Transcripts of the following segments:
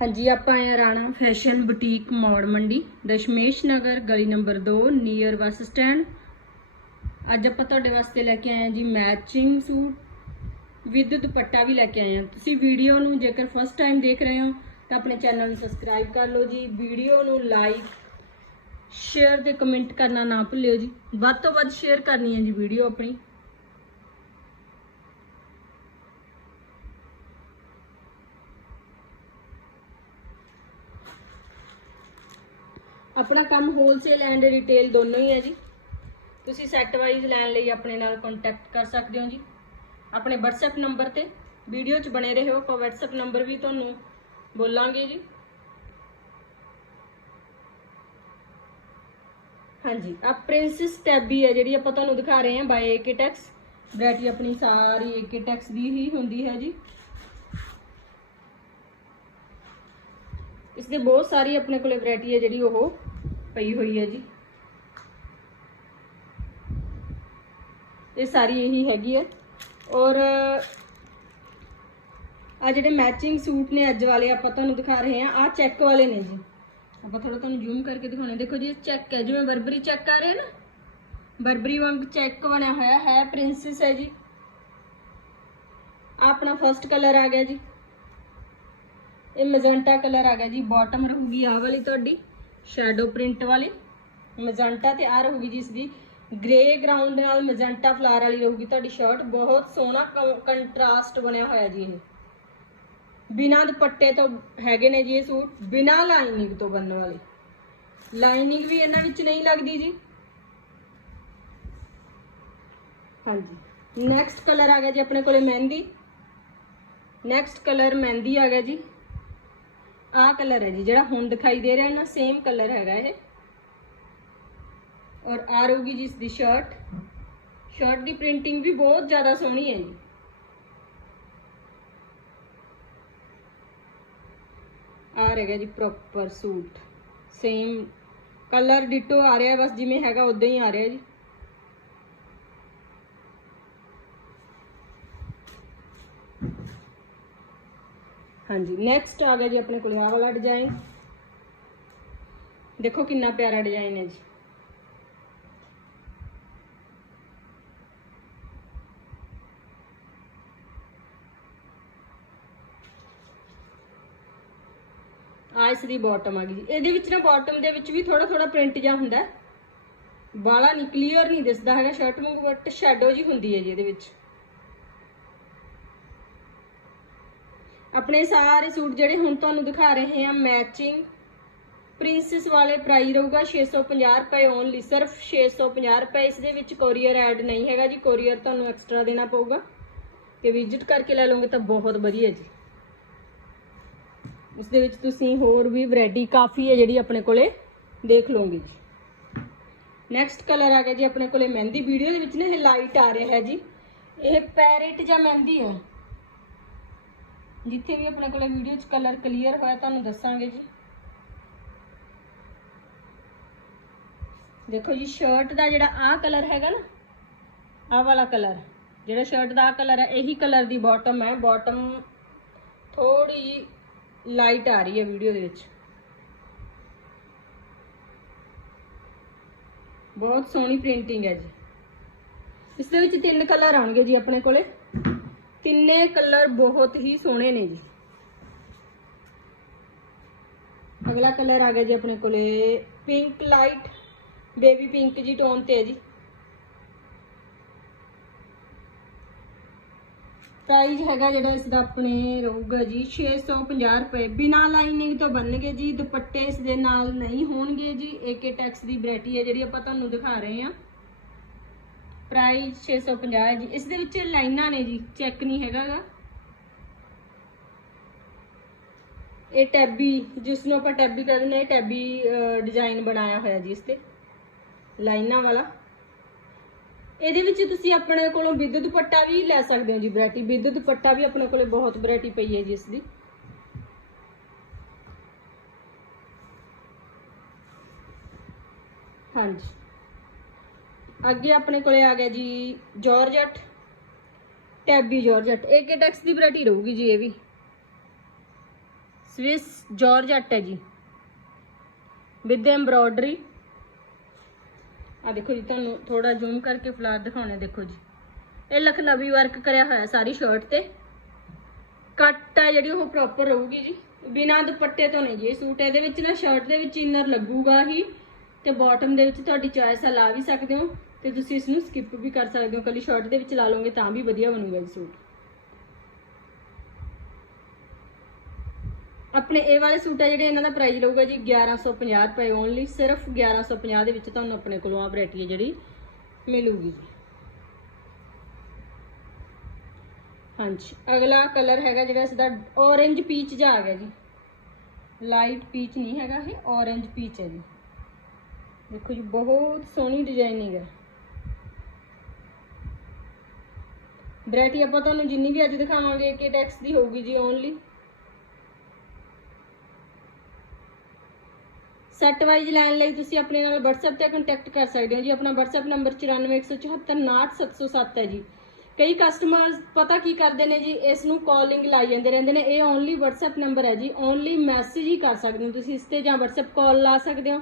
ਹਾਂਜੀ, ਆਪਾਂ ਆਏ ਹਾਂ ਰਾਣਾ ਫੈਸ਼ਨ ਬੁਟੀਕ ਮੌੜ ਮੰਡੀ, ਦਸ਼ਮੇਸ਼ ਨਗਰ, ਗਲੀ ਨੰਬਰ 2 ਨੀਅਰ ਬੱਸ ਸਟੈਂਡ। ਅੱਜ ਆਪਾਂ ਤੁਹਾਡੇ ਵਾਸਤੇ ਲੈ ਕੇ ਆਏ ਹਾਂ ਜੀ ਮੈਚਿੰਗ ਸੂਟ ਵਿਦ ਦੁਪੱਟਾ ਵੀ ਲੈ ਕੇ ਆਏ ਹਾਂ। ਤੁਸੀਂ ਵੀਡੀਓ ਨੂੰ ਜੇਕਰ ਫਸਟ ਟਾਈਮ ਦੇਖ ਰਹੇ ਹੋ, ਤਾਂ ਆਪਣੇ ਚੈਨਲ ਨੂੰ ਸਬਸਕ੍ਰਾਈਬ ਕਰ ਲਓ ਜੀ। ਵੀਡੀਓ ਨੂੰ ਲਾਈਕ ਸ਼ੇਅਰ ਤੇ ਕਮੈਂਟ ਕਰਨਾ ਨਾ ਭੁੱਲਿਓ ਜੀ। ਵੱਧ ਤੋਂ ਵੱਧ ਸ਼ੇਅਰ ਕਰਨੀ ਹੈ ਜੀ ਵੀਡੀਓ ਆਪਣੀ। ਆਪਣਾ ਕੰਮ ਹੋਲਸੇਲ ਐਂਡ ਰਿਟੇਲ ਦੋਨੋਂ ਹੀ ਹੈ ਜੀ। ਤੁਸੀਂ ਸੈੱਟ ਵਾਈਜ਼ ਲੈਣ ਲਈ ਆਪਣੇ ਨਾਲ ਕੰਟੈਕਟ ਕਰ ਸਕਦੇ ਹੋ ਜੀ। ਆਪਣੇ WhatsApp ਨੰਬਰ ਤੇ ਵੀਡੀਓ 'ਚ ਬਣੇ ਰਹੋ, ਆਪਾਂ WhatsApp ਨੰਬਰ ਵੀ ਤੁਹਾਨੂੰ ਬੋਲਾਂਗੇ ਜੀ। ਹਾਂਜੀ ਆ ਪ੍ਰਿੰਸੈਸ ਟੈਬੀ ਹੈ ਜਿਹੜੀ ਆਪਾਂ ਤੁਹਾਨੂੰ ਦਿਖਾ ਰਹੇ ਹਾਂ ਬਾਈ ਏਕਟੈਕਸ ਵੈਰਾਈਟੀ ਆਪਣੀ ਸਾਰੀ ਏਕਟੈਕਸ ਦੀ ਹੀ ਹੁੰਦੀ ਹੈ ਜੀ। ਇਸ ਦੇ ਬਹੁਤ ਸਾਰੀ ਆਪਣੇ ਕੋਲੇ ਵੈਰਾਈਟੀ ਹੈ ਜਿਹੜੀ ਉਹ ਪਈ ਹੋਈ ਹੈ ਜੀ। ਇਹ ਸਾਰੀ ਇਹੀ ਹੈਗੀ ਹੈ। ਔਰ ਆ ਜਿਹੜੇ ਮੈਚਿੰਗ ਸੂਟ ਨੇ ਅੱਜ ਵਾਲੇ ਆਪਾਂ ਤੁਹਾਨੂੰ ਦਿਖਾ ਰਹੇ ਹਾਂ ਆ ਚੈੱਕ ਵਾਲੇ ਨੇ ਜੀ। ਆਪਾਂ ਥੋੜਾ ਤੁਹਾਨੂੰ ਜ਼ੂਮ ਕਰਕੇ ਦਿਖਾਉਣੇ। ਦੇਖੋ ਜੀ ਚੈੱਕ ਹੈ, ਜਿਵੇਂ ਬਰਬਰੀ ਚੈੱਕ ਆ ਰਹੇ ਨਾ। ਬਰਬਰੀ ਵਾਂਗ ਚੈੱਕ ਬਣਿਆ ਹੋਇਆ, ਹੈ ਪ੍ਰਿੰਸੈਸ ਹੈ ਜੀ। ਆਹ ਆਪਣਾ ਫਰਸਟ ਕਲਰ ਆ ਗਿਆ ਜੀ। ਇਹ ਮੈਜੈਂਟਾ ਕਲਰ ਆ ਗਿਆ ਜੀ ਬਾਟਮ ਰਹੂਗੀ ਆਹ ਵਾਲੀ ਤੁਹਾਡੀ। ਸ਼ੈਡੋ ਪ੍ਰਿੰਟ ਵਾਲੀ ਮੈਜੈਂਟਾ ਤੇ ਆ ਰਹੂਗੀ ਜੀ ਇਸ ਦੀ ਗ੍ਰੇ ਗਰਾਊਂਡ ਨਾਲ ਮੈਜੈਂਟਾ ਫਲਾਰ ਵਾਲੀ ਰਹੂਗੀ ਤੁਹਾਡੀ ਸ਼ਰਟ ਬਹੁਤ ਸੋਹਣਾ ਕੰਟਰਾਸਟ ਬਣਿਆ ਹੋਇਆ ਜੀ ਇਹ। ਬਿਨਾਂ ਦੁਪੱਟੇ ਤੋਂ ਹੈਗੇ ਨੇ ਜੀ ਇਹ ਸੂਟ। ਬਿਨਾਂ ਲਾਈਨਿੰਗ ਤੋਂ ਬਣਨ ਵਾਲੇ। ਲਾਈਨਿੰਗ ਵੀ ਇਹਨਾਂ ਵਿੱਚ ਨਹੀਂ ਲੱਗਦੀ ਜੀ। ਹਾਂਜੀ। ਨੈਕਸਟ ਕਲਰ ਆ ਗਿਆ ਜੀ ਆਪਣੇ ਕੋਲੇ ਮਹਿੰਦੀ। ਨੈਕਸਟ ਕਲਰ ਮਹਿੰਦੀ ਆ ਗਿਆ ਜੀ। ਆਹ ਕਲਰ ਹੈ ਜੀ, ਜਿਹੜਾ ਹੁਣ ਦਿਖਾਈ ਦੇ ਰਿਹਾ ਨਾ ਸੇਮ ਕਲਰ ਹੈਗਾ ਇਹ। ਔਰ ਆ ਰਹੂਗੀ ਜੀ ਇਸ ਦੀ ਸ਼ਰਟ ਸ਼ਰਟ ਦੀ ਪ੍ਰਿੰਟਿੰਗ ਵੀ ਬਹੁਤ ਜ਼ਿਆਦਾ ਸੋਹਣੀ ਹੈ ਜੀ। ਆ ਰਹੇਗਾ ਜੀ proper suit. Same colour ditto ਆ ਰਿਹਾ ਬਸ ਜਿਵੇਂ ਹੈਗਾ ਉਦਾਂ ਹੀ ਆ ਰਿਹਾ ਜੀ। ਹਾਂਜੀ ਨੈਕਸਟ ਆ ਗਿਆ ਜੀ ਆਪਣੇ ਕੋਲ ਆਹ ਵਾਲਾ ਡਿਜ਼ਾਈਨ ਦੇਖੋ ਕਿੰਨਾ ਪਿਆਰਾ ਡਿਜ਼ਾਈਨ ਹੈ ਜੀ। ਆ ਇਸ ਦੀ ਬਾਟਮ ਆ ਗਈ ਜੀ। ਇਹਦੇ ਵਿੱਚ ਨਾ ਬਾਟਮ ਦੇ ਵਿੱਚ ਵੀ ਥੋੜਾ ਥੋੜਾ ਪ੍ਰਿੰਟ ਜਿਹਾ ਹੁੰਦਾ। ਹੈ ਬਾਲਾ ਨਹੀਂ ਕਲੀਅਰ ਨਹੀਂ ਦਿਸਦਾ ਹੈਗਾ ਸ਼ਰਟ ਵਾਂਗੂ ਬਟ ਸ਼ੈਡੋ ਜੀ ਹੁੰਦੀ ਹੈ ਜੀ ਇਹਦੇ ਵਿੱਚ। ਆਪਣੇ ਸਾਰੇ ਸੂਟ ਜਿਹੜੇ ਹੁਣ ਤੁਹਾਨੂੰ ਦਿਖਾ ਰਹੇ ਆ ਮੈਚਿੰਗ ਪ੍ਰਿੰਸੈਸ ਵਾਲੇ ਪ੍ਰਾਈਸ ਰਹੂਗਾ 650 ਰੁਪਏ ਓਨਲੀ ਸਿਰਫ 650 ਰੁਪਏ। ਇਸ ਦੇ ਵਿੱਚ ਕੋਰੀਅਰ ਐਡ ਨਹੀਂ ਹੈਗਾ ਜੀ ਕੋਰੀਅਰ ਤੁਹਾਨੂੰ ਐਕਸਟਰਾ ਦੇਣਾ ਪਊਗਾ। ਤੇ ਵਿਜ਼ਿਟ ਕਰਕੇ ਲੈ ਲਓਗੇ ਤਾਂ ਬਹੁਤ ਵਧੀਆ ਜੀ। ਉਸ ਦੇ ਵਿੱਚ ਤੁਸੀਂ ਹੋਰ ਵੀ ਵੈਰਾਈਟੀ ਕਾਫੀ ਹੈ ਜਿਹੜੀ ਆਪਣੇ ਕੋਲੇ ਦੇਖ ਲਓਗੇ ਜੀ। ਨੈਕਸਟ ਕਲਰ ਆ ਗਿਆ ਜੀ ਆਪਣੇ ਕੋਲੇ ਮਹਿੰਦੀ। ਵੀਡੀਓ ਦੇ ਵਿੱਚ ਨਾ ਇਹ ਲਾਈਟ ਆ ਰਿਹਾ ਹੈ ਜੀ। ਇਹ ਪੈਰਟ ਜਾਂ ਮਹਿੰਦੀ ਹੈ? ਜਿੱਥੇ ਵੀ ਆਪਣੇ ਕੋਲੇ ਵੀਡੀਓ 'ਚ ਕਲਰ ਕਲੀਅਰ ਹੋਇਆ, ਤੁਹਾਨੂੰ ਦੱਸਾਂਗੇ ਜੀ। ਦੇਖੋ ਜੀ ਸ਼ਰਟ ਦਾ ਜਿਹੜਾ ਆਹ ਕਲਰ ਹੈਗਾ ਨਾ, ਆਹ ਵਾਲਾ ਕਲਰ ਜਿਹੜਾ ਸ਼ਰਟ ਦਾ ਆਹ ਕਲਰ ਹੈ, ਇਹੀ ਕਲਰ ਦੀ ਬਾਟਮ ਹੈ। ਬਾਟਮ ਥੋੜੀ ਜੀ ਲਾਈਟ ਆ ਰਹੀ ਹੈ ਵੀਡੀਓ ਦੇ ਵਿੱਚ। ਬਹੁਤ ਸੋਹਣੀ ਪ੍ਰਿੰਟਿੰਗ ਹੈ ਜੀ। ਇਸ ਦੇ ਵਿੱਚ ਤਿੰਨ ਕਲਰ ਆਉਣਗੇ ਜੀ ਆਪਣੇ ਕੋਲੇ। ਤਿੰਨੇ ਕਲਰ ਬਹੁਤ ਹੀ ਸੋਹਣੇ ਨੇ ਜੀ। ਅਗਲਾ ਕਲਰ ਆ ਗਿਆ ਜੀ ਆਪਣੇ ਕੋਲੇ ਪਿੰਕ ਲਾਈਟ ਬੇਬੀ ਪਿੰਕ ਜੀ ਟੋਨ ਤੇ ਹੈ ਜੀ। ਪ੍ਰਾਈਸ ਹੈਗਾ ਜਿਹੜਾ ਇਸ ਦਾ ਆਪਣੇ ਰਹੂਗਾ ਜੀ 650 ਰੁਪਏ। ਬਿਨਾ ਲਾਈਨਿੰਗ ਤੋਂ ਬਣਨਗੇ ਜੀ, ਦੁਪੱਟੇ ਇਸ ਦੇ ਨਾਲ ਨਹੀਂ ਹੋਣਗੇ ਜੀ। ਏਕੇ ਟੈਕਸ ਦੀ ਵੈਰਾਈਟੀ ਹੈ ਜਿਹੜੀ ਆਪਾਂ ਤੁਹਾਨੂੰ ਦਿਖਾ ਰਹੇ ਹਾਂ। ਪ੍ਰਾਈਸ 650 ਹੈ ਜੀ। ਇਸ ਦੇ ਵਿੱਚ ਲਾਈਨਾਂ ਨੇ ਜੀ, ਚੈੱਕ ਨਹੀਂ ਹੈਗਾਗਾ। ਇਹ ਟੈਬੀ, ਜਿਸ ਨੂੰ ਆਪਾਂ ਟੈਬੀ ਕਹਿੰਦੇ ਨੇ ਇਹ ਟੈਬੀ ਡਿਜ਼ਾਈਨ ਬਣਾਇਆ ਹੋਇਆ ਜੀ ਇਸ ਤੇ। ਲਾਈਨਾਂ ਵਾਲਾ। ਇਹਦੇ ਵਿੱਚ ਤੁਸੀਂ ਆਪਣੇ ਕੋਲੋਂ ਵਿਦ ਦੁਪੱਟਾ ਵੀ ਲੈ ਸਕਦੇ ਹੋ ਜੀ, ਵੈਰਾਈਟੀ। ਵਿਦ ਦੁਪੱਟਾ ਵੀ ਆਪਣੇ ਕੋਲੇ ਬਹੁਤ ਵੈਰਾਈਟੀ ਪਈ ਹੈ ਜੀ ਇਸ ਦੀ। ਹਾਂਜੀ। ਅੱਗੇ ਆਪਣੇ ਕੋਲੇ ਆ ਗਿਆ ਜੀ ਜਾਰਜਟ ਟੈਬੀ ਜਾਰਜਟ ਏਕੇ ਟੈਕਸ ਦੀ ਵੈਰਾਈਟੀ ਰਹੂਗੀ ਜੀ ਇਹ ਵੀ? ਸਵਿਸ ਜਾਰਜਟ ਹੈ ਜੀ। ਵਿਦ ਐਮਬ੍ਰੋਇਡਰੀ ਆ ਦੇਖੋ ਜੀ, ਤੁਹਾਨੂੰ ਥੋੜਾ ਜ਼ੂਮ ਕਰਕੇ ਫਲਾਰ ਦਿਖਾਉਣੇ ਦੇਖੋ ਜੀ। ਇਹ ਲਖਨਵੀ ਵਰਕ ਕਰਿਆ ਹੋਇਆ ਸਾਰੀ ਸ਼ਰਟ ਤੇ। ਕੱਟ ਹੈ ਜਿਹੜੀ ਉਹ ਪ੍ਰੋਪਰ ਰਹੂਗੀ ਜੀ। ਬਿਨਾਂ ਦੁਪੱਟੇ ਤੋਂ ਨਹੀਂ ਜੀ, ਇਹ ਸੂਟ ਇਹਦੇ ਵਿੱਚ ਨਾ ਸ਼ਰਟ ਦੇ ਵਿੱਚ ਇਨਰ ਲੱਗੂਗਾ ਹੀ ਤੇ ਬਾਟਮ ਦੇ ਵਿੱਚ ਤੁਹਾਡੀ ਚੋਇਸ ਆ, ਲਾ ਵੀ ਸਕਦੇ ਹੋ। ਤੇ ਤੁਸੀਂ ਇਸ ਨੂੰ ਸਕਿਪ ਵੀ ਕਰ ਸਕਦੇ ਹੋ, ਕੱਲੀ ਸ਼ਰਟ ਦੇ ਵਿੱਚ ਲਾ ਲਓਗੇ ਤਾਂ ਵੀ ਵਧੀਆ ਬਣੂਗਾ ਜੀ ਸੂਟ। ਆਪਣੇ ਇਹ ਵਾਲੇ ਸੂਟ ਆ ਜਿਹੜੇ ਇਹਨਾਂ ਦਾ ਪ੍ਰਾਈਸ ਰਹੂਗਾ ਜੀ 1150 ਰੁਪਏ ਓਨਲੀ ਸਿਰਫ 1150 ਦੇ ਵਿੱਚ ਤੁਹਾਨੂੰ ਆਪਣੇ ਕੋਲੋਂ ਆ ਵੈਰਾਈਟੀ ਹੈ ਜਿਹੜੀ ਮਿਲੂਗੀ ਜੀ। ਹਾਂਜੀ, ਅਗਲਾ ਕਲਰ ਹੈਗਾ ਜਿਹੜਾ ਇਸਦਾ orange ਪੀਚ ਜਾ ਆ ਗਿਆ ਜੀ। ਲਾਈਟ ਪੀਚ ਨਹੀਂ ਹੈਗਾ ਇਹ, orange ਪੀਚ ਹੈ ਜੀ। ਦੇਖੋ ਜੀ, ਬਹੁਤ ਸੋਹਣੀ ਡਿਜ਼ਾਈਨਿੰਗ ਹੈ। ਵੈਰਾਈਟੀ ਆਪਾਂ ਤੁਹਾਨੂੰ ਜਿੰਨੀ ਵੀ ਅੱਜ ਦਿਖਾਵਾਂਗੇ ਕਿ ਟੈਕਸ ਦੀ ਹੋਊਗੀ ਜੀ ਓਨਲੀ ਸੈੱਟ ਵਾਈਜ਼ ਲੈਣ ਲਈ ਤੁਸੀਂ ਆਪਣੇ ਨਾਲ WhatsApp ਤੇ ਕੰਟੈਕਟ ਕਰ ਸਕਦੇ ਹੋ ਜੀ। ਆਪਣਾ WhatsApp ਨੰਬਰ 9417499707 ਹੈ ਜੀ। ਕਈ ਕਸਟਮਰਸ ਪਤਾ ਕੀ ਕਰਦੇ ਨੇ ਜੀ ਇਸ ਨੂੰ ਕਾਲਿੰਗ ਲਾਈ ਜਾਂਦੇ ਰਹਿੰਦੇ ਨੇ। ਇਹ ਓਨਲੀ WhatsApp ਨੰਬਰ ਹੈ ਜੀ। ਓਨਲੀ ਮੈਸੇਜ ਹੀ ਕਰ ਸਕਦੇ ਹੋ ਤੁਸੀਂ। ਇਸ ਤੇ ਜਾਂ WhatsApp ਕਾਲ ਲਾ ਸਕਦੇ ਹੋ।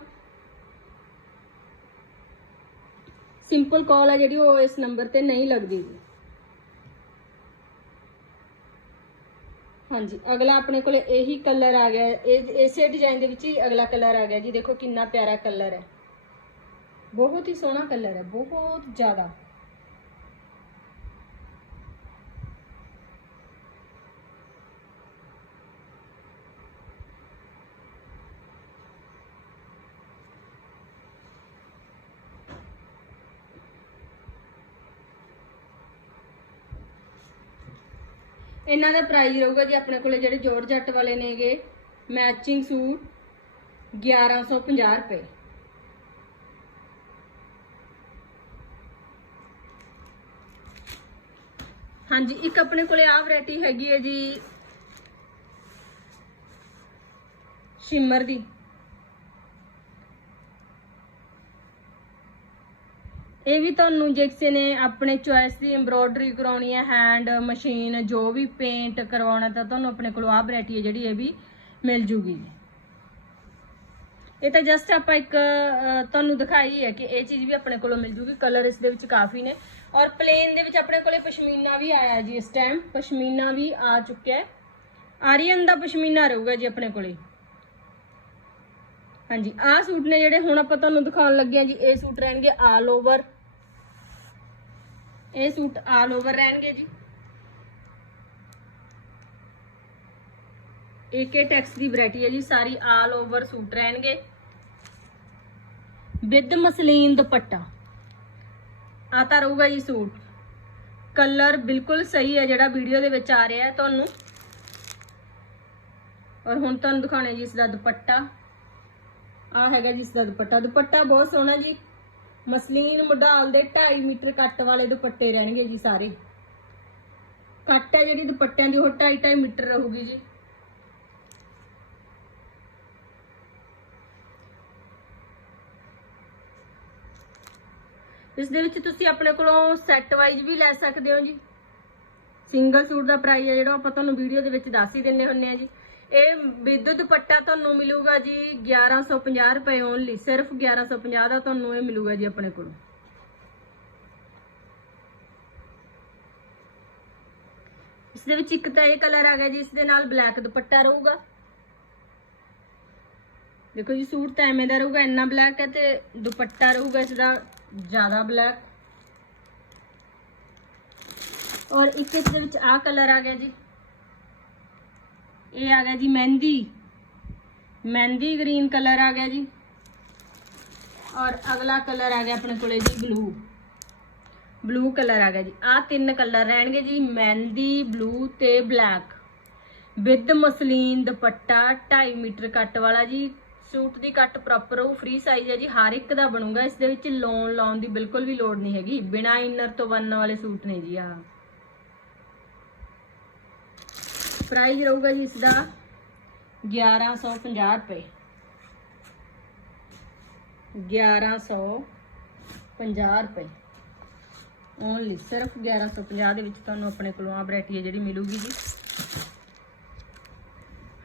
ਸਿੰਪਲ ਕਾਲ ਹੈ ਜਿਹੜੀ, ਉਹ ਇਸ ਨੰਬਰ ਤੇ ਨਹੀਂ ਲੱਗਦੀ ਜੀ। ਹਾਂਜੀ, ਅਗਲਾ ਆਪਣੇ ਕੋਲੇ ਇਹੀ ਕਲਰ ਆ ਗਿਆ, ਇਹ, ਇਸੇ ਡਿਜ਼ਾਈਨ ਦੇ ਵਿੱਚ ਹੀ ਅਗਲਾ ਕਲਰ ਆ ਗਿਆ ਜੀ, ਦੇਖੋ ਕਿੰਨਾ ਪਿਆਰਾ ਕਲਰ ਹੈ। ਬਹੁਤ ਹੀ ਸੋਹਣਾ ਕਲਰ ਹੈ, ਬਹੁਤ ਜ਼ਿਆਦਾ। ਇਹਨਾਂ ਦਾ ਪ੍ਰਾਈਸ ਰਹੂਗਾ ਜੀ ਆਪਣੇ ਕੋਲੇ ਜਿਹੜੇ ਜੋੜ ਜੱਟ ਵਾਲੇ ਨੇਗੇ। ਮੈਚਿੰਗ ਸੂਟ 1150 ਰੁਪਏ। ਹਾਂਜੀ, ਇੱਕ ਆਪਣੇ ਕੋਲੇ ਆਹ ਵੈਰਾਈਟੀ ਹੈਗੀ ਹੈ ਜੀ। ਸ਼ਿਮਰ ਦੀ। ਇਹ ਵੀ ਤੁਹਾਨੂੰ ਜੇ ਕਿਸੇ ਨੇ ਆਪਣੇ ਚੁਆਇਸ ਦੀ ਐਮਬ੍ਰੋਇਡਰੀ ਕਰਾਉਣੀ ਹੈ ਹੈਂਡ ਮਸ਼ੀਨ ਜੋ ਵੀ ਪੇਂਟ ਕਰਵਾਉਣਾ ਤਾਂ ਤੁਹਾਨੂੰ ਆਪਣੇ ਕੋਲ ਆਹ ਵੈਰਾਈਟੀ ਹੈ ਜਿਹੜੀ ਇਹ ਵੀ ਮਿਲ ਜੂਗੀ ਜੀ। ਇਹ ਤਾਂ ਜਸਟ ਆਪਾਂ ਇੱਕ ਤੁਹਾਨੂੰ ਦਿਖਾਈ ਹੈ ਕਿ ਇਹ ਚੀਜ਼ ਵੀ ਆਪਣੇ ਕੋਲੋਂ ਮਿਲ ਜੂਗੀ ਕਲਰ ਇਸ ਦੇ ਵਿੱਚ ਕਾਫੀ ਨੇ। ਔਰ ਪਲੇਨ ਦੇ ਵਿੱਚ ਆਪਣੇ ਕੋਲੇ ਪਸ਼ਮੀਨਾ ਵੀ ਆਇਆ ਜੀ ਇਸ ਟਾਈਮ ਪਸ਼ਮੀਨਾ ਵੀ ਆ ਚੁੱਕਿਆ ਹੈ। ਆਰੀਅਨ ਦਾ ਪਸ਼ਮੀਨਾ ਰਹੂਗਾ ਜੀ ਆਪਣੇ ਕੋਲੇ। ਹਾਂਜੀ, ਆਹ ਸੂਟ ਨੇ ਜਿਹੜੇ ਹੁਣ ਆਪਾਂ ਤੁਹਾਨੂੰ ਦਿਖਾਉਣ ਲੱਗੇ ਆ ਜੀ, ਇਹ ਸੂਟ ਰਹਿਣਗੇ ਆਲ ਓਵਰ ਇਹ ਸੂਟ ਆਲ ਓਵਰ ਰਹਿਣਗੇ ਜੀ। ਏਕੇ ਟੈਕਸ ਦੀ ਵੈਰਾਈਟੀ ਹੈ ਜੀ, ਸਾਰੀ ਆਲ ਓਵਰ ਸੂਟ ਰਹਿਣਗੇ। With muslin dupatta. ਆ ਤਾਂ ਰਹੂਗਾ ਜੀ ਸੂਟ। ਕਲਰ ਬਿਲਕੁਲ ਸਹੀ ਹੈ ਜਿਹੜਾ ਵੀਡੀਓ ਦੇ ਵਿੱਚ ਆ ਰਿਹਾ ਹੈ ਤੁਹਾਨੂੰ। ਔਰ ਹੁਣ ਤੁਹਾਨੂੰ ਦਿਖਾਉਣਾ ਜੀ ਇਸ ਦਾ ਦੁਪੱਟਾ। ਆ ਹੈਗਾ ਜੀ ਇਸ ਦਾ ਦੁਪੱਟਾ। ਦੁਪੱਟਾ ਬਹੁਤ ਸੋਹਣਾ ਜੀ। ਮਸਲੀਨ ਮੋਡਾਲ ਦੇ 2.5 ਮੀਟਰ ਕੱਟ ਵਾਲੇ ਦੁਪੱਟੇ ਰਹਿਣਗੇ ਜੀ ਸਾਰੇ। ਕੱਟ ਹੈ ਜਿਹੜੀ ਦੁਪੱਟਿਆਂ ਦੀ, ਉਹ 2.5 ਮੀਟਰ ਰਹੂਗੀ ਜੀ। ਇਸ ਦੇ ਵਿੱਚ ਤੁਸੀਂ ਆਪਣੇ ਕੋਲੋਂ ਸੈੱਟ ਵਾਈਜ਼ ਵੀ ਲੈ ਸਕਦੇ ਹੋ ਜੀ। ਸਿੰਗਲ ਸੂਟ ਦਾ ਪ੍ਰਾਈਸ ਹੈ ਜਿਹੜਾ ਆਪਾਂ ਤੁਹਾਨੂੰ ਵੀਡੀਓ ਦੇ ਵਿੱਚ ਦੱਸ ਹੀ ਦਿੰਨੇ ਹੁੰਨੇ ਆ ਜੀ। ਇਹ ਵਿਦ ਦੁਪੱਟਾ ਤੁਹਾਨੂੰ ਮਿਲੂਗਾ ਜੀ 1150 ਰੁਪਏ ਓਨਲੀ ਸਿਰਫ 1150 ਦਾ ਤੁਹਾਨੂੰ ਇਹ ਮਿਲੂਗਾ ਜੀ ਆਪਣੇ ਕੋਲ। ਇਸ ਦੇ ਵਿੱਚ ਇੱਕ ਤਾਂ ਇਹ ਕਲਰ ਆ ਗਿਆ ਜੀ, ਇਸ ਦੇ ਨਾਲ ਬਲੈਕ ਦੁਪੱਟਾ ਰਹੂਗਾ। ਦੇਖੋ ਜੀ, ਸੂਟ ਤਾਂ ਐਵੇਂ ਦਾ ਰਹੂਗਾ, ਇੰਨਾ ਬਲੈਕ ਹੈ ਤੇ ਦੁਪੱਟਾ ਰਹੂਗਾ, ਇਸ ਦਾ ਜ਼ਿਆਦਾ ਬਲੈਕ ਔਰ ਇੱਕ ਇਸ ਦੇ ਵਿੱਚ ਆਹ ਕਲਰ ਆ ਗਿਆ ਜੀ। ਇਹ ਆ ਗਿਆ ਜੀ ਮਹਿੰਦੀ। ਮਹਿੰਦੀ ਗ੍ਰੀਨ ਕਲਰ ਆ ਗਿਆ ਜੀ। ਔਰ ਅਗਲਾ ਕਲਰ ਆ ਗਿਆ ਆਪਣੇ ਕੋਲੇ ਜੀ ਬਲੂ ਬਲੂ ਕਲਰ ਆ ਗਿਆ ਜੀ। ਆਹ ਤਿੰਨ ਕਲਰ ਰਹਿਣਗੇ ਜੀ, ਮਹਿੰਦੀ ਬਲੂ ਤੇ black with muslin dupatta 2.5 metre cut ਵਾਲਾ ਜੀ। ਸੂਟ ਦੀ ਕੱਟ ਪ੍ਰੋਪਰ ਉਹ ਫ੍ਰੀ ਸਾਈਜ਼ ਹੈ ਜੀ। ਹਰ ਇੱਕ ਦਾ ਬਣੂਗਾ। ਇਸ ਦੇ ਵਿੱਚ ਲੋਨ ਲਾਉਣ ਦੀ ਬਿਲਕੁਲ ਵੀ ਲੋੜ ਨਹੀਂ ਹੈਗੀ। ਬਿਨਾ ਇਨਰ ਤੋਂ ਬਣਨ ਵਾਲੇ ਸੂਟ ਨੇ ਜੀ ਆਹ। ਪ੍ਰਾਈਸ ਰਹੂਗਾ ਜੀ ਇਸ ਦਾ 1150 ਰੁਪਏ। 1150 ਰੁਪਏ। ਓਨਲੀ ਸਿਰਫ 1150 ਦੇ ਵਿੱਚ ਤੁਹਾਨੂੰ ਆਪਣੇ ਕੋਲੋਂ ਆ ਵੈਰਾਈਟੀ ਹੈ ਜਿਹੜੀ ਮਿਲੂਗੀ ਜੀ।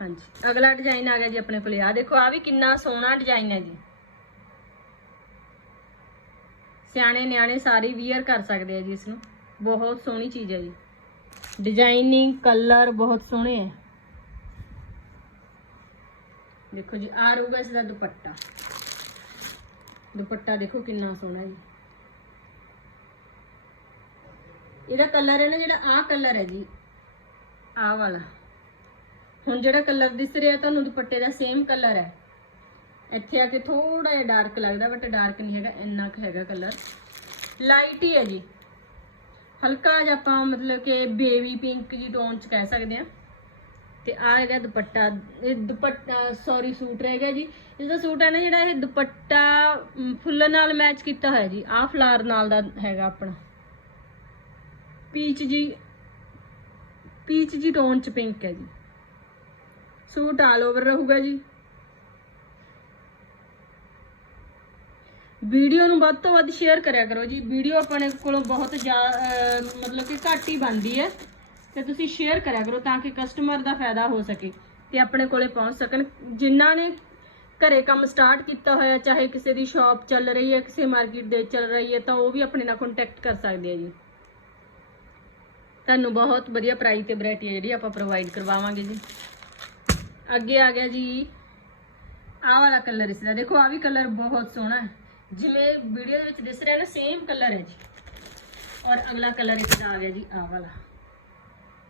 ਹਾਂਜੀ, ਅਗਲਾ ਡਿਜ਼ਾਈਨ ਆ ਗਿਆ ਜੀ ਆਪਣੇ ਕੋਲੇ। ਆ ਦੇਖੋ ਆ ਵੀ ਕਿੰਨਾ ਸੋਹਣਾ ਡਿਜ਼ਾਈਨ ਹੈ ਜੀ। ਸਿਆਣੇ ਨਿਆਣੇ ਸਾਰੇ ਵੀਅਰ ਕਰ ਸਕਦੇ ਆ ਜੀ ਇਸ ਨੂੰ। ਬਹੁਤ ਸੋਹਣੀ ਚੀਜ਼ ਹੈ ਜੀ। ਡਿਜ਼ਾਈਨਿੰਗ ਕਲਰ ਬਹੁਤ ਸੋਹਣੇ ਹੈ ਦੇਖੋ ਜੀ ਆ ਰਹੂਗਾ ਇਸ ਦਾ ਦੁਪੱਟਾ। ਦੁਪੱਟਾ ਦੇਖੋ ਕਿੰਨਾ ਸੋਹਣਾ ਜੀ। ਇਹਦਾ ਕਲਰ ਹੈ ਨਾ ਜਿਹੜਾ ਆ ਕਲਰ ਹੈ ਜੀ ਆ ਵਾਲਾ। ਹੁਣ ਜਿਹੜਾ ਕਲਰ ਦਿਸ ਰਿਹਾ ਤੁਹਾਨੂੰ ਦੁਪੱਟੇ ਦਾ ਸੇਮ ਕਲਰ ਹੈ। ਇੱਥੇ ਆ ਕੇ ਥੋੜਾ ਜਿਹਾ ਡਾਰਕ ਲੱਗਦਾ ਬਟ ਡਾਰਕ ਨਹੀਂ ਹੈਗਾ, ਇੰਨਾ ਕੁ ਹੈਗਾ ਕਲਰ ਲਾਈਟ ਹੀ ਹੈ ਜੀ। ਹਲਕਾ ਜਿਹਾ ਆਪਾਂ ਮਤਲਬ ਕਿ ਬੇਬੀ ਪਿੰਕ ਜੀ ਟੋਨ ਚ ਕਹਿ ਸਕਦੇ ਆ ਤੇ ਆ ਹੈਗਾ ਦੁਪੱਟਾ ਇਹ ਦੁਪੱਟਾ ਸੌਰੀ ਸੂਟ ਰਹੇਗਾ ਜੀ। ਇਸ ਦਾ ਸੂਟ ਹੈ ਨਾ ਜਿਹੜਾ ਇਹ ਦੁਪੱਟਾ ਅਮ, ਫੁੱਲ ਨਾਲ ਮੈਚ ਕੀਤਾ ਹੋਇਆ ਜੀ। ਆਹ ਫਲਾਰ ਨਾਲ ਦਾ ਹੈਗਾ ਆਪਣਾ। ਪੀਚ ਜੀ ਪੀਚ ਜੀ ਟੋਨ ਚ ਪਿੰਕ ਹੈ ਜੀ। ਸੂਟ ਆਲ ਓਵਰ ਰਹੂਗਾ ਜੀ। ਵੀਡੀਓ ਨੂੰ ਵੱਧ ਤੋਂ ਵੱਧ ਸ਼ੇਅਰ ਕਰਿਆ ਕਰੋ ਜੀ। ਵੀਡੀਓ ਆਪਣੇ ਕੋਲੋਂ ਬਹੁਤ ਜ਼ਿਆ- ਮਤਲਬ ਕਿ ਘੱਟ ਹੀ ਬਣਦੀ ਹੈ। ਤੇ ਤੁਸੀਂ ਸ਼ੇਅਰ ਕਰਿਆ ਕਰੋ ਤਾਂ ਕਿ ਕਸਟਮਰ ਦਾ ਫਾਇਦਾ ਹੋ ਸਕੇ ਤੇ ਆਪਣੇ ਕੋਲੇ ਪਹੁੰਚ ਸਕਣ। ਜਿਨ੍ਹਾਂ ਨੇ ਘਰੇ ਕੰਮ ਸਟਾਰਟ ਕੀਤਾ ਹੋਇਆ, ਚਾਹੇ ਕਿਸੇ ਦੀ ਸ਼ਾਪ ਚੱਲ ਰਹੀ ਹੈ, ਕਿਸੇ ਮਾਰਕੀਟ ਦੇ ਚੱਲ ਰਹੀ ਹੈ, ਤਾਂ ਉਹ ਵੀ ਆਪਣੇ ਨਾਲ ਕੰਟੈਕਟ ਕਰ ਸਕਦੇ ਆ ਜੀ। ਤੁਹਾਨੂੰ ਬਹੁਤ ਵਧੀਆ ਪ੍ਰਾਈਸ ਤੇ ਵੈਰਾਈਟੀ ਹੈ ਜਿਹੜੀ ਆਪਾਂ ਪ੍ਰੋਵਾਈਡ ਕਰਵਾਵਾਂਗੇ ਜੀ। ਅੱਗੇ ਆ ਗਿਆ ਜੀ। ਆਹ ਵਾਲਾ ਕਲਰ ਇਸ ਦਾ। ਦੇਖੋ ਆ ਵੀ ਕਲਰ ਬਹੁਤ ਸੋਹਣਾ ਹੈ। ਜਿਵੇਂ ਵੀਡੀਓ ਦੇ ਵਿੱਚ ਦਿਸ ਰਿਹਾ ਨਾ ਸੇਮ ਕਲਰ ਹੈ ਜੀ। ਔਰ ਅਗਲਾ ਕਲਰ ਇਸ ਦਾ ਆ ਗਿਆ ਜੀ ਆ ਵਾਲਾ।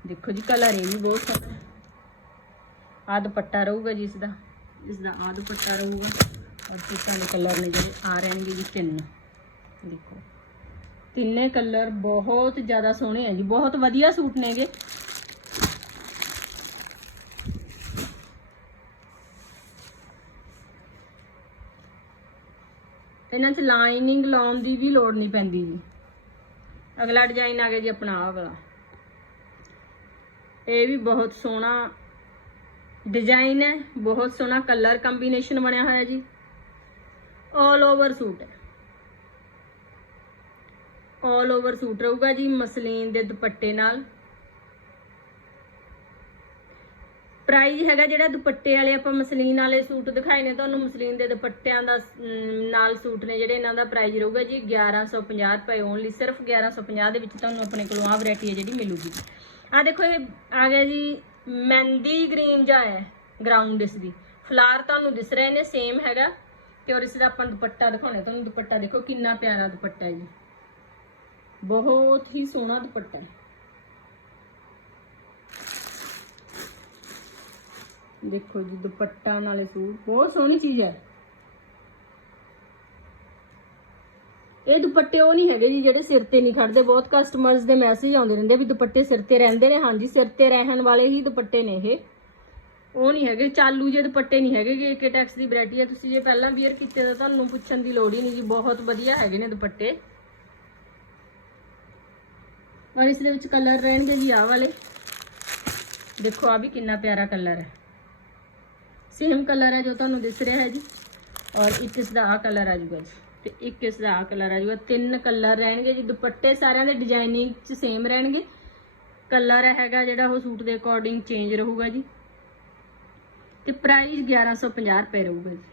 ਦੇਖੋ ਜੀ ਕਲਰ ਇਹ ਵੀ ਬਹੁਤ ਸੋਹਣਾ ਹੈ। ਆਹ ਦੁਪੱਟਾ ਰਹੂਗਾ ਜੀ ਇਸ ਦਾ ਇਸ ਦਾ ਆਹ ਦੁਪੱਟਾ ਰਹੂਗਾ। ਔਰ ਸੂਟਾਂ ਦੇ ਕਲਰ ਨੇ ਜਿਹੜੇ ਆ ਰਹਿਣਗੇ ਜੀ ਤਿੰਨ। ਦੇਖੋ। ਤਿੰਨੇ ਕਲਰ ਬਹੁਤ ਜ਼ਿਆਦਾ ਸੋਹਣੇ ਆ ਜੀ। ਬਹੁਤ ਵਧੀਆ ਸੂਟ ਨੇਗੇ ਇਹਨਾਂ 'ਚ ਲਾਈਨਿੰਗ ਲਾਉਣ ਦੀ ਵੀ ਲੋੜ ਨਹੀਂ ਪੈਂਦੀ ਜੀ। ਅਗਲਾ ਡਿਜ਼ਾਈਨ ਆ ਗਿਆ ਜੀ ਆਪਣਾ ਆਹ ਵਾਲਾ। ਇਹ ਵੀ ਬਹੁਤ ਸੋਹਣਾ ਡਿਜ਼ਾਈਨ ਹੈ, ਬਹੁਤ ਸੋਹਣਾ ਕਲਰ ਕੰਬੀਨੇਸ਼ਨ ਬਣਿਆ ਹੋਇਆ ਜੀ। ਆਲ ਓਵਰ ਸੂਟ ਹੈ। ਆਲ ਓਵਰ ਸੂਟ ਰਹੂਗਾ ਜੀ ਮਸਲੀਨ ਦੇ ਦੁਪੱਟੇ ਨਾਲ। ਪ੍ਰਾਈਸ ਹੈਗਾ ਜਿਹੜਾ ਦੁਪੱਟੇ ਵਾਲੇ ਆਪਾਂ ਮਸਲੀਨ ਵਾਲੇ ਸੂਟ ਦਿਖਾਏ ਨੇ, ਤੁਹਾਨੂੰ ਮਸਲੀਨ ਦੇ ਦੁਪੱਟਿਆਂ ਦਾ ਨਾਲ ਸੂਟ ਨੇ ਜਿਹੜੇ ਇਹਨਾਂ ਦਾ ਪ੍ਰਾਈਸ ਰਹੂਗਾ ਜੀ 1150 ਰੁਪਏ ਓਨਲੀ ਸਿਰਫ 1150 ਦੇ ਵਿੱਚ ਤੁਹਾਨੂੰ ਆਪਣੇ ਕੋਲੋਂ ਆਹ ਵੈਰਾਈਟੀ ਹੈ ਜਿਹੜੀ ਮਿਲੂਗੀ। ਆ ਦੇਖੋ ਇਹ ਆ ਗਿਆ ਜੀ ਮਹਿੰਦੀ ਗ੍ਰੀਨ ਜਿਹਾ ਹੈ ਗਰਾਊਂਡ ਇਸ ਦੀ। ਫਲਾਰ ਤੁਹਾਨੂੰ ਦਿਸ ਰਹੇ ਨੇ ਸੇਮ ਹੈਗਾ। ਤੇ ਔਰ ਇਸ ਦਾ ਆਪਾਂ ਦੁਪੱਟਾ ਦਿਖਾਉਣਾ, ਤੁਹਾਨੂੰ ਦੁਪੱਟਾ ਦੇਖੋ ਕਿੰਨਾ ਪਿਆਰਾ ਦੁਪੱਟਾ ਹੈ ਜੀ। ਬਹੁਤ ਹੀ ਸੋਹਣਾ ਦੁਪੱਟਾ ਹੈ। ਦੇਖੋ ਜੀ, ਦੁਪੱਟਾ ਨਾਲੇ ਸੂਟ, ਬਹੁਤ ਸੋਹਣੀ ਚੀਜ਼ ਹੈ। ਇਹ ਦੁਪੱਟੇ ਉਹ ਨਹੀਂ ਹੈਗੇ ਜੀ ਜਿਹੜੇ ਸਿਰ ਤੇ ਨਹੀਂ ਖੜਦੇ। ਬਹੁਤ ਕਸਟਮਰਸ ਦੇ ਮੈਸੇਜ ਆਉਂਦੇ ਰਹਿੰਦੇ ਵੀ ਦੁਪੱਟੇ ਸਿਰ ਤੇ ਰਹਿੰਦੇ ਨੇ। ਹਾਂਜੀ, ਸਿਰ ਤੇ ਰਹਿਣ ਵਾਲੇ ਹੀ ਦੁਪੱਟੇ ਨੇ ਇਹ। ਉਹ ਨਹੀਂ ਹੈਗੇ, ਚਾਲੂ ਜੇ ਦੁਪੱਟੇ ਨਹੀਂ ਹੈਗੇ ਕਿ ਏਕੇ ਟੈਕਸ ਦੀ ਵੈਰਾਈਟੀ ਹੈ ਤੁਸੀਂ ਜੇ ਪਹਿਲਾਂ ਵੀਅਰ ਕੀਤੇ ਤਾਂ ਤੁਹਾਨੂੰ ਪੁੱਛਣ ਦੀ ਲੋੜ ਹੀ ਨਹੀਂ ਜੀ। ਬਹੁਤ ਵਧੀਆ ਹੈਗੇ ਨੇ ਦੁਪੱਟੇ। ਔਰ ਇਸ ਦੇ ਵਿੱਚ ਕਲਰ ਰਹਿਣਗੇ ਜੀ ਆਹ ਵਾਲੇ। ਦੇਖੋ ਆ ਵੀ ਕਿੰਨਾ ਪਿਆਰਾ ਕਲਰ ਹੈ। ਸੇਮ ਕਲਰ ਹੈ ਜੋ ਤੁਹਾਨੂੰ ਦਿਸ ਰਿਹਾ ਹੈ ਜੀ। ਔਰ ਇੱਕ ਇਸ ਦਾ ਆ ਕਲਰ ਆ ਜੂਗਾ ਜੀ। ਤੇ ਇੱਕ ਇਸ ਦਾ ਆ ਕਲਰ ਆ ਜੂਗਾ ਤਿੰਨ ਕਲਰ ਰਹਿਣਗੇ ਜੀ। ਦੁਪੱਟੇ ਸਾਰਿਆਂ ਦੇ ਡਿਜ਼ਾਈਨਿੰਗ ਚ ਸੇਮ ਰਹਿਣਗੇ। ਕਲਰ ਹੈਗਾ ਜਿਹੜਾ ਉਹ ਸੂਟ ਦੇ ਅਕੋਰਡਿੰਗ ਚੇਂਜ ਰਹੂਗਾ ਜੀ। ਤੇ ਪ੍ਰਾਈਸ 1150 ਰੁਪਏ ਰਹੂਗਾ ਜੀ।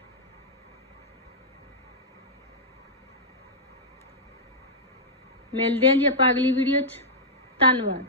ਮਿਲਦੇ ਹਾਂ ਜੀ ਆਪਾਂ ਅਗਲੀ ਵੀਡੀਓ 'ਚ। ਧੰਨਵਾਦ।